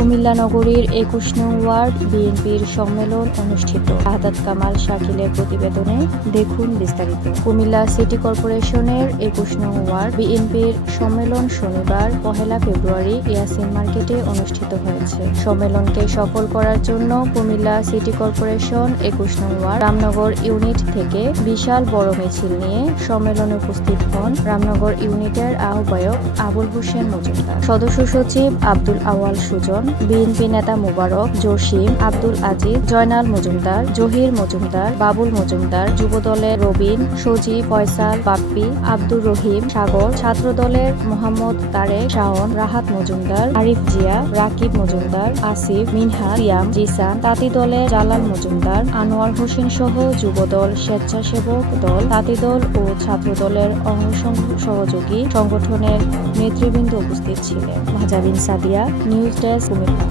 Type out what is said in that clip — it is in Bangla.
কুমিল্লা নগরীর ২১ নং ওয়ার্ড বিএনপির সম্মেলন অনুষ্ঠিত। শাহাদাত কামাল শাকিলের প্রতিবেদনে দেখুন বিস্তারিত। কুমিল্লা সিটি কর্পোরেশনের ২১ নং ওয়ার্ড বিএনপির সম্মেলন শনিবার ১ ফেব্রুয়ারি ইয়াসিন মার্কেটে অনুষ্ঠিত হয়েছে। সম্মেলনকে সফল করার জন্য কুমিল্লা সিটি কর্পোরেশন ২১ নং ওয়ার্ড রামনগর ইউনিট থেকে বিশাল বড় মিছিল নিয়ে সম্মেলনে উপস্থিত হন রামনগর ইউনিটের আহ্বায়ক আবুল হোসেন মজুমদার, সদস্য সচিব আব্দুল আওয়াল সুজন, বিএনপি নেতা মোবারক, জসিম, আব্দুল আজিজ, জয়নাল মজুমদার, জহির মজুমদার, বাবুল মজুমদার, যুবদলের রবিন, সজীব, ফয়সাল, বাপ্পি, আব্দুর রহিম, সাগর, ছাত্রদলের মোহাম্মদ তারেক, শাওন, রাহাত মজুমদার, আরিফ জিয়া, রাকিব মজুমদার, আসিফ, মিনহা, সিয়াম, জিসান, তাঁতি দলের জালাল মজুমদার, আনোয়ার হোসেন সহ যুবদল, স্বেচ্ছাসেবক দল, তাঁতি দল ও ছাত্রদলের সহযোগী সংগঠনের নেতৃবৃন্দ উপস্থিত ছিলেন। Mahjabin Sadia, news desk, Comilla.